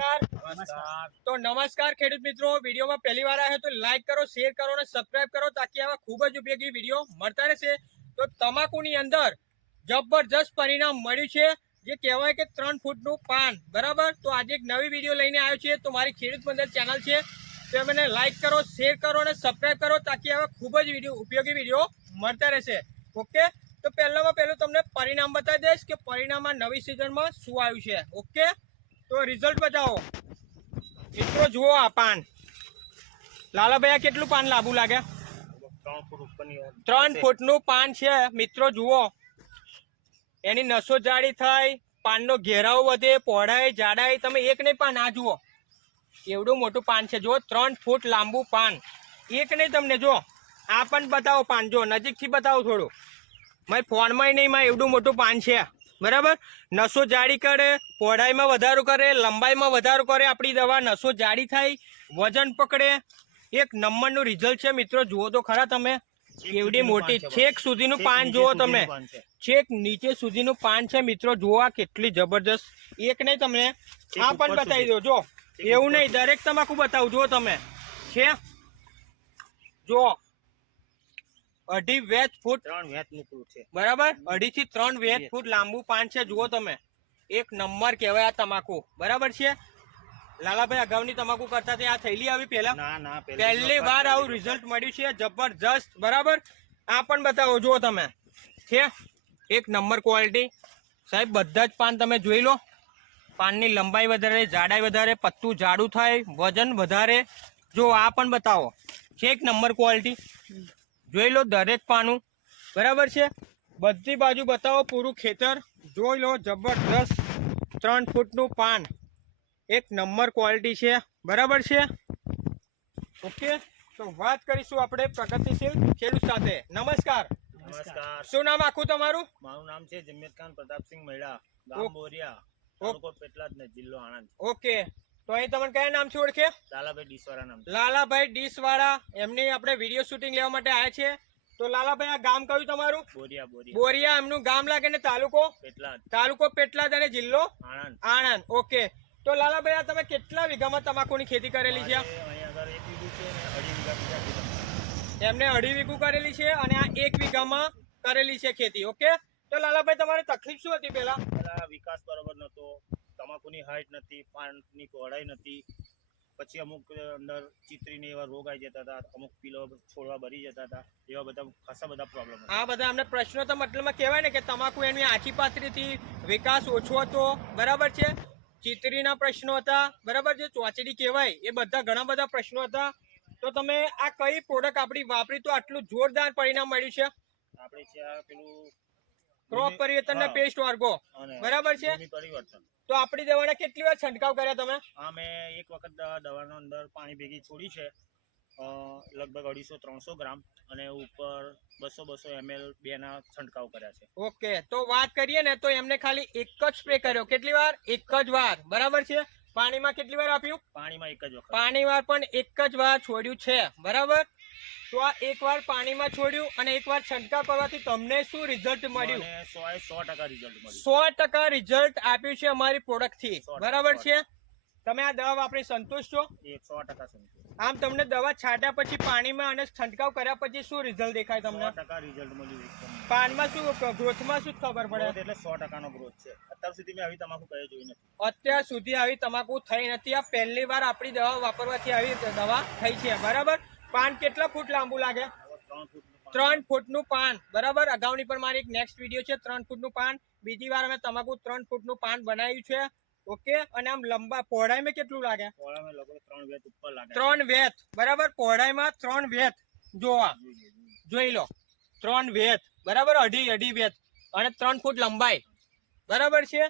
નમસ્કાર. તો નમસ્કાર ખેડૂત મિત્રો વિડીયોમાં પહેલી વાર આવ્યો તો લાઈક કરો શેર કરો અને સબસ્ક્રાઇબ કરો તાકી આવા ખૂબ જ ઉપયોગી વીડિયો મળતા રહેશે. તો તમાકુની અંદર જબરજસ્ત પરિણામ મળ્યું છે. જે કહેવાય કે ત્રણ ફૂટનું પાન. બરાબર? તો આજે એક નવી વીડિયો લઈને આવ્યો છે તો મારી ખેડૂત બંદર ચેનલ છે. તો મને લાઈક કરો શેર કરો અને સબસ્ક્રાઇબ કરો તાકી આવા ખૂબ જ વીડિયો ઉપયોગી વીડિયો મળતા રહેશે. ઓકે તો પહેલામાં પહેલું તમને પરિણામ બતાવી દઈશ કે પરિણામમાં નવી સિઝનમાં શું આવ્યું છે. ઓકે તો રિઝલ્ટ બતાવો. મિત્રો, જુઓ આ પાન. લાલાભાઈ, આ કેટલું પાન લાંબુ લાગે? ત્રણ ફૂટનું પાન છે. મિત્રો, જુઓ. એની નસો જાડી થાય, પાનનો ઘેરાવો વધે, પહોળાઈ, જાડાઈ. તમે એક નહીં પાન આ જુઓ. એવડું મોટું પાન છે. જુઓ, ત્રણ ફૂટ લાંબુ પાન. એક નહીં તમને જો આ પણ બતાવો પાન. જો નજીકથી બતાવો થોડું. મારી ફોનમાં નહીં માં એવડું મોટું પાન છે. બરાબર? નસો જાડી કરે પહોળાઈમાં વધારો કરે લંબાઈમાં વધારો કરે આપણી દવા નસો જાડી થાય વજન પકડે. એક નંબરનું રિઝલ્ટ છે મિત્રો જુઓ તો ખરા તમે. કેવડી મોટી છેક સુધીનું પાન જુઓ તમે. છેક નીચે સુધીનું પાન છે મિત્રો જુઓ આ કેટલી જબરજસ્ત. એક નહીં તમને આ પણ બતાવી દો. જો. એવું નહીં દરેક તમાકુ બતાવું જુઓ તમે. છે? જો અઢી વેચ ફૂટ. ત્રણ વેચ નીકળું છે. બરાબર? અઢી થી ત્રણ વેચ. ફૂટ લાંબુ પાન છે. જુઓ તમે. એક નંબર કહેવાય આ તમાકુ. બરાબર છે? લાલાભાઈ અગાઉની તમાકુ કરતા આ થયેલી આવી પહેલા? ના ના પહેલી વાર આવું રિઝલ્ટ મળ્યું છે. જબરજસ્ત. બરાબર? આ પણ બતાવો જુઓ તમે. છે? એક નંબર ક્વોલિટી સાહેબ બધા જ પાન તમે જોઈ લો. પાનની લંબાઈ વધારે જાડાઈ વધારે પત્તું જાડું થાય વજન વધારે. જો આ પણ બતાવો. છે એક નંબર ક્વોલિટી જોઈ લો દરેક પાનું. બરાબર છે? બધી બાજુ બતાવો પૂરું ખેતર. જોઈ લો જબરદસ્ત ત્રણ ફૂટનું પાન. એક નંબર ક્વોલિટી છે. બરાબર છે? ઓકે? તો વાત કરીશું આપણે પ્રગતિશીલ ખેડૂત સાથે. નમસ્કાર. નમસ્કાર. શું નામ આખું તમારું? મારું નામ છે જમ્મેદ ખાન પ્રતાપસિંહ મહિડા ગામ બોરિયા તાલુકો પેટલાદ ને જિલ્લો આણંદ. ઓકે. તો અહીં તમને કયા નામથી ઓળખે? લાલાભાઈ ડીસવાળા નામ લાલાભાઈ ડીસવાળા. એમની આપણે વીડિયો શૂટિંગ લેવા માટે આવ્યા છે તો લાલાભાઈ આ ગામ કયું તમારું? બોરિયા બોરિયા. બોરિયા એમનું ગામ લાગે ને તાલુકો? પેટલાદ. તાલુકો પેટલાદ અને જિલ્લો? આણંદ. આણંદ ઓકે તો લાલાભાઈ આ તમે કેટલા વીઘામાં તમાકુની ખેતી કરેલી છે? એમને અઢી વીઘું કરેલી છે અને આ એક વીઘામાં કરેલી છે ખેતી ઓકે તો લાલાભાઈ તમારે તકલીફ શું હતી પેલા પેલા વિકાસ બરોબર નતો તમાકુની હાઈટ નથી પાનની પહોળાઈ નથી. પછી અમુક અંદર ચિત્રીને એવા રોગ આવી જતા હતા અમુક પીલો છોડવા ભરી જતા હતા એવા બધા ખાસા બધા પ્રોબ્લેમ આ બધા અમને પ્રશ્નો તો મતલબમાં કહેવાય ને કે તમાકુ એની આછી પાથરીથી વિકાસ ઓછો હતો બરાબર છે? ચિતરીના પ્રશ્નો હતા બરાબર છે? ચોચડી કહેવાય એ બધા ઘણા બધા પ્રશ્નો હતા. તો તમે આ કઈ પ્રોડક્ટ આપણી વાપરી તો આટલું જોરદાર પરિણામ મળ્યું છે? આપણે છે આ પેલું ક્રોપ પરિવર્તન ને પેસ્ટ વાર્ગો. બરાબર છે? પરિવર્તન. તો આપણી દવાના કેટલી વાર છંટકાવ કર્યા તમે? હા મેં એક વખત દવા દવાનો અંદર પાણી ભેગી છોડી છે લગભગ અઢીસો ત્રણસો ગ્રામ અને ઉપર બસો બસો એમએલ બેના છંટકાવ કર્યા છે. ઓકે તો વાત કરીએ ને તો એમને ખાલી એક જ સ્પ્રે કર્યો. કેટલી વાર? એક જ વાર. બરાબર છે? પાણીમાં કેટલી વાર આપ્યું? પાણીમાં એક જ વખત. પાણીમાં પણ એક જ વાર છોડ્યું છે. બરાબર? તો આ એક વાર પાણીમાં છોડ્યું અને એક વાર છંટકાવ કરવાથી તમને શું રિઝલ્ટ મળ્યું? સો ટકા રિઝલ્ટ સો ટકા રિઝલ્ટ આપ્યું છે અમારી પ્રોડક્ટથી 100% બરાબર છે? તમે આ દવા વાપરી સંતુષ્ટ છો? સો ટકા આમ તમને દવા છાંટ્યા પછી પાણીમાં અને છંટકાવ કર્યા પછી શું રિઝલ્ટ દેખાય તમને? ટકા રિઝલ્ટ મળ્યું પાનમાં શું ગ્રોથમાં શું ખબર પડે? એટલે સો ટકાનો ગ્રોથ છે. અત્યાર સુધી મેં આવી તમાકુ કઈ જોઈ નથી. અત્યાર સુધી આવી તમાકુ થઈ નથી. આ પહેલી વાર આપણી દવા વાપરવાથી આવી દવા થઈ છે. બરાબર? પાન કેટલા ફૂટ લાંબુ લાગે? ત્રણ ફૂટનું પાન. બરાબર? અગાઉની પણ મારી એક નેક્સ્ટ વીડિયો છે ત્રણ ફૂટનું પાન. બીજી વાર અમે તમાકુ ત્રણ ફૂટનું પાન બનાવ્યું છે. ઓકે અને આમ લંબા પહોળાઈમાં કેટલું લાગે? ત્રણ વેત બરાબર? પહોળાઈમાં ત્રણ વેત. જોવા જોઈ લો. ત્રણ વેત. બરાબર? અઢી અઢી વેત. અને ત્રણ ફૂટ લંબાઈ. બરાબર છે?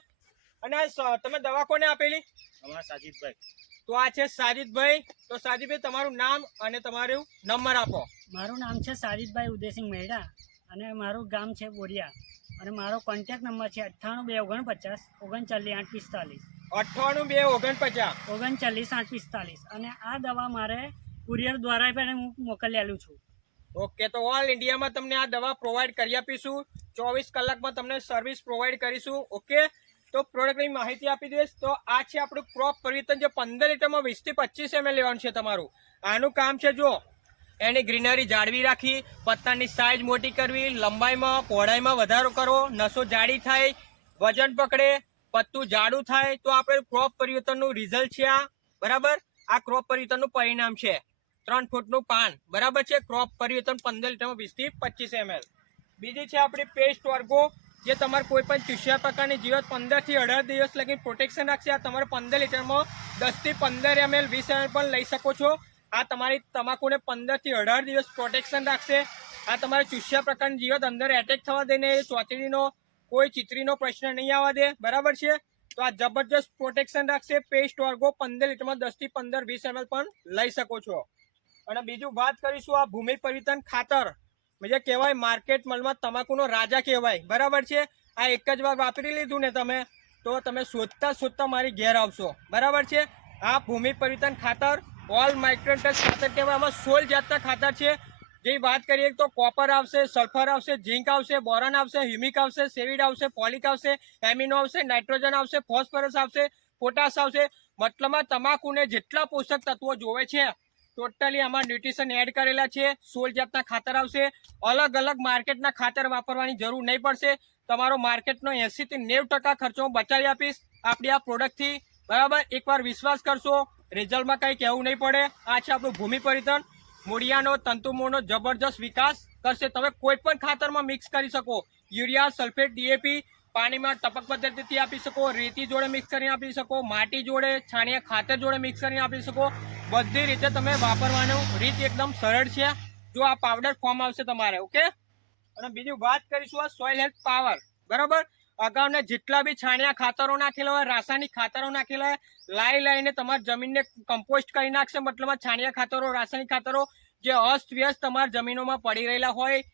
અને તમે દવા કોને આપેલી? અમારા સાજીદભાઈ. તો આ છે સાજિદભાઈ. તો સાજિદભાઈ તમારું નામ અને તમારું નંબર આપો. મારું નામ છે સાજિદભાઈ ઉદયસિંહ મહેડા અને મારું ગામ છે બોરિયા. અને મારો કોન્ટેક્ટ નંબર છે અઠ્ઠાણું બે ઓગણપચાસ ઓગણચાલીસ આઠ પિસ્તાલીસ. અઠ્ઠાણું બે ઓગણપચાસ. ઓગણચાલીસ આઠ પિસ્તાલીસ. અને આ દવા મારે કુરિયર દ્વારા પણ હું મોકલેલું છું. ઓકે તો ઓલ ઇન્ડિયામાં તમને આ દવા પ્રોવાઈડ કરી આપીશું. ચોવીસ કલાકમાં તમને સર્વિસ પ્રોવાઈડ કરીશું. ઓકે? તો પ્રોડક્ટની માહિતી આપી દઈશ. તો આ છે આપણું ક્રોપ પરિવર્તન જે પંદર લીટરમાં વીસથી પચીસ એમએલ લેવાનું છે તમારું. આનું કામ છે જો એની ગ્રીનરી જાળવી રાખી, પત્તાની સાઇઝ મોટી કરવી, લંબાઈમાં, પહોળાઈમાં વધારો કરવો, નસો જાડી થાય, વજન પકડે, પત્તું જાડું થાય, તો આપણે ક્રોપ પરિવર્તનનું રિઝલ્ટ છે આ. બરાબર? આ ક્રોપ પરિવર્તનનું પરિણામ છે. ત્રણ ફૂટનું પાન. બરાબર છે? ક્રોપ પરિવર્તન પંદર લીટરમાં વીસથી પચીસ એમએલ બીજી છે આપણી પેસ્ટ વર્ગો જે તમારે કોઈ પણ ચૂસ્યા પ્રકારની જીવત પંદરથી અઢાર દિવસ લગી પ્રોટેક્શન રાખશે. આ તમારે પંદર લીટરમાં દસથી પંદર એમએલ વીસ એમએલ પણ લઈ શકો છો. આ તમારી તમાકુને પંદરથી અઢાર દિવસ પ્રોટેક્શન રાખશે. આ તમારે ચૂસ્યા પ્રકારની જીવત અંદર એટેક થવા દઈને એ ચોચડીનો કોઈ ચિત્રીનો પ્રશ્ન નહીં આવવા દે. બરાબર છે? તો આ જબરજસ્ત પ્રોટેક્શન રાખશે. પેસ્ટ વર્ગો પંદર લીટરમાં દસથી પંદર, વીસ એમએલ પણ લઈ શકો છો. અને બીજું વાત કરીશું આ ભૂમિ પરિવર્તન ખાતર. જે કહેવાય માર્કેટ મલમાં તમાકુનો રાજા કહેવાય. બરાબર છે? આ એક જ વાર વાપરી લીધું ને તમે, તો તમે શોધતા શોધતા મારી ઘેર આવશો. બરાબર છે? આ ભૂમિ પરિવર્તન ખાતર ઓલ માઇક્રોન્ટસ ખાતર કહેવાય. આમાં સોલ જાતના ખાતર છે. જે વાત કરીએ તો કોપર આવશે સલ્ફર આવશે ઝીંક આવશે બોરન આવશે હ્યુમિક આવશે સેવિડ આવશે પોલિક આવશે એમિનો આવશે નાઇટ્રોજન આવશે ફોસ્ફરસ આવશે પોટાશ આવશે. મતલબમાં તમાકુને જેટલા પોષક તત્વો જોવે છે ટોટલી આમાં ન્યુટ્રિશન એડ કરેલા છે. સોળ જાતના ખાતર આવશે. અલગ અલગ માર્કેટના ખાતર વાપરવાની જરૂર નહીં પડશે. તમારો માર્કેટનો એંસીથી નેવું ટકા ખર્ચો બચાવી આપીશ. આપણી આ પ્રોડક્ટથી બરાબર એકવાર વિશ્વાસ કરશો. રિઝલ્ટમાં કંઈ કહેવું નહીં પડે. આ છે આપણું ભૂમિ પરિતન. મૂળિયાનો, તંતુમૂળનો જબરજસ્ત વિકાસ કરશે. તમે કોઈ પણ ખાતરમાં મિક્સ કરી શકો. યુરિયા સલ્ફેટ ડીએપી પાણીમાં ટપક પદ્ધતિથી આપી શકો. રેતી જોડે મિક્સ કરીને આપી શકો. માટી જોડે, છાણિયા ખાતર જોડે મિક્સ કરીને આપી શકો. બધી રીતે તમે વાપરવાનું રીત એકદમ સરળ છે. જો આ પાવડર ફોર્મ આવશે તમારે ઓકે અને બીજું વાત કરીશું આ સોઇલ હેલ્થ પાવર બરાબર? અગાઉના જેટલા બી છાણિયા ખાતરો નાખેલા હોય, રાસાયણિક ખાતરો નાખેલા લાઈ લાઈને તમારી જમીનને કમ્પોસ્ટ કરી નાખશે. મતલબ છાણિયા ખાતરો, રાસાયણિક ખાતરો જે અસ્ત વ્યસ્ત તમારી જમીનોમાં પડી રહેલા હોય,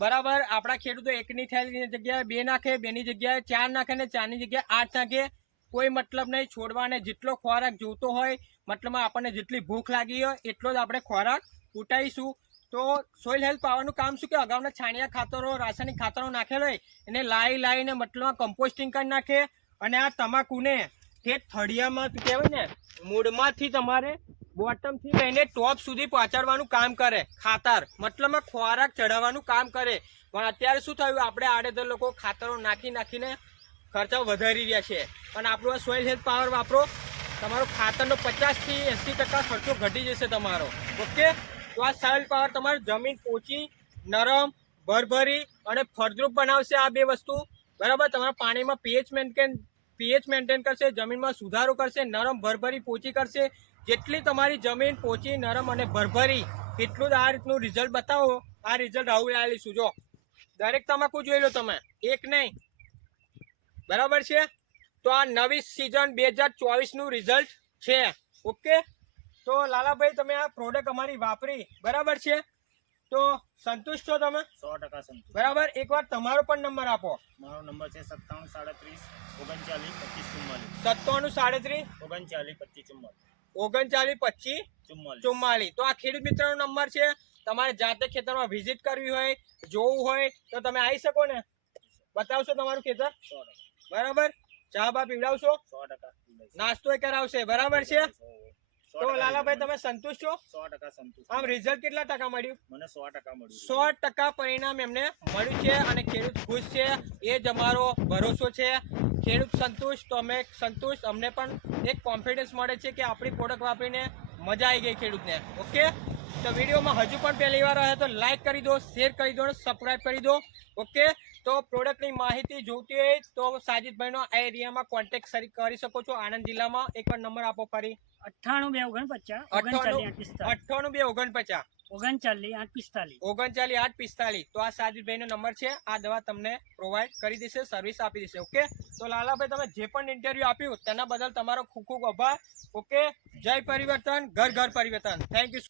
બરાબર? આપણા ખેડૂતો એકની થયેલી જગ્યાએ બે નાખે, બેની જગ્યાએ ચાર નાખે ને ચારની જગ્યાએ આઠ નાખે. કોઈ મતલબ નહીં, છોડવાને જેટલો ખોરાક જોતો હોય, મતલબમાં આપણને જેટલી ભૂખ લાગી હોય, એટલો જ આપણે ખોરાક ઉટાઈશું તો સોઇલ હેલ્થ પાવાનું કામ શું કે અગાઉના છાણિયા ખાતરો, રાસાયણિક ખાતરો નાખેલો હોય, એને લાઈ લાઈને મતલબમાં કમ્પોસ્ટિંગ કરી નાખે અને આ તમાકુને તે થળિયામાં કહેવાય ને, મૂળમાંથી તમારે બોટમથી લઈને ટોપ સુધી પહોંચાડવાનું કામ કરે, ખાતર. મતલબમાં ખોરાક ચડાવવાનું કામ કરે. પણ અત્યારે શું થયું? આપણે આડેધર લોકો ખાતરો નાખી નાખીને ખર્ચા વધારી રહ્યા છે. પણ આપણું આ સોઇલ હેલ્થ પાવર વાપરો. તમારો ખાતરનો પચાસથી એંસી ટકા ખર્ચો ઘટી જશે તમારો. ઓકે? તો આ સોઇલ પાવર તમારી જમીન પોચી, નરમ, ભરભરી અને ફળદ્રુપ બનાવશે આ બે વસ્તુ. બરાબર? તમારા પાણીમાં પીએચ મેન્ટેન પીએચ મેન્ટેન કરશે, જમીનમાં સુધારો કરશે, નરમ, ભરભરી પોચી કરશે. જેટલી તમારી જમીન પોચી, નરમ અને ભરભરી, એટલું જ આ રીતનું રિઝલ્ટ બતાવો. આ રિઝલ્ટ આવું આવીશું જો, દરેક તમાકુ જોઈ લો તમે. એક નહીં બરાબર છે? તો આ નવી સિઝન બે હજાર ચોવીસનું રિઝલ્ટ છે. ઓકે તો લાલાભાઈ તમે આ પ્રોડક્ટ અમારી વાપરી. બરાબર છે? તો સંતુષ્ટ છો તમે? સો ટકા સંતુષ્ટ. બરાબર? એકવાર તમારો પણ નંબર આપો. મારો નંબર છે સત્તાણું સાડત્રીસ ઓગણચાલીસ પચીસ ચુમ્માલીસ. સત્તાણું સાડત્રીસ? ઓગણચાલીસ પચીસ ચુમ્માલીસ. ઓગણચાલીસ પચીસ ચુમ્માલીસ. ચુમ્માલીસ. તો આ ખેડૂત મિત્રનો નંબર છે. તમારે જાતે ખેતરમાં વિઝિટ કરવી હોય જોવું હોય તો તમે આવી શકો ને? બતાવશો તમારું ખેતર? સો ટકા. બરાબર? ચા બા પીવડાવશો? સો ટકા નાસ્તો કરાવશે બરાબર છે? તો લાલાભાઈ તમે સંતુષ્ટ છો? સો ટકા સંતુષ્ટ. આમ રિઝલ્ટ કેટલા ટકા મળ્યું? મને સો ટકા મળ્યું. સો ટકા પરિણામ એમને મળ્યું છે અને ખેડૂત ખુશ છે એ જ અમારો ભરોસો છે. ખેડૂત સંતુષ્ટ તો અમે સંતુષ્ટ. અમને પણ એક કોન્ફિડન્સ મળે છે કે આપણી પ્રોડક્ટ વાપરીને મજા આવી ગઈ ખેડૂતને. ઓકે તો વિડીયોમાં હજુ પણ પહેલી વાર આવ્યા તો લાઈક કરી દો શેર કરી દો અને સબસ્ક્રાઈબ કરી દો. ઓકે તો પ્રોડક્ટની માહિતી જોઈતી હોય તો સાજીદભાઈનો આ એરિયામાં કોન્ટેક્ટ કરી શકો છો. આણંદ જિલ્લામાં એકવાર નંબર આપો ફરી. અઠ્ઠાણું બે ઓગણપચાસ ઓગણચાલીસ આઠ પિસ્તાલીસ. અઠ્ઠાણું બે ઓગણપચાસ. ઓગણચાલીસ આઠ પિસ્તાલીસ. ઓગણચાલીસ આઠ પિસ્તાલીસ. તો આ સાજીદભાઈનો નંબર છે. આ દવા તમને પ્રોવાઈડ કરી દેશે સર્વિસ આપી દેશે ઓકે તો લાલાભાઈ તમે જે પણ ઇન્ટરવ્યુ આપ્યું તેના બદલ તમારો ખૂબ ખૂબ આભાર ઓકે જય પરિવર્તન ઘર ઘર પરિવર્તન. Thank you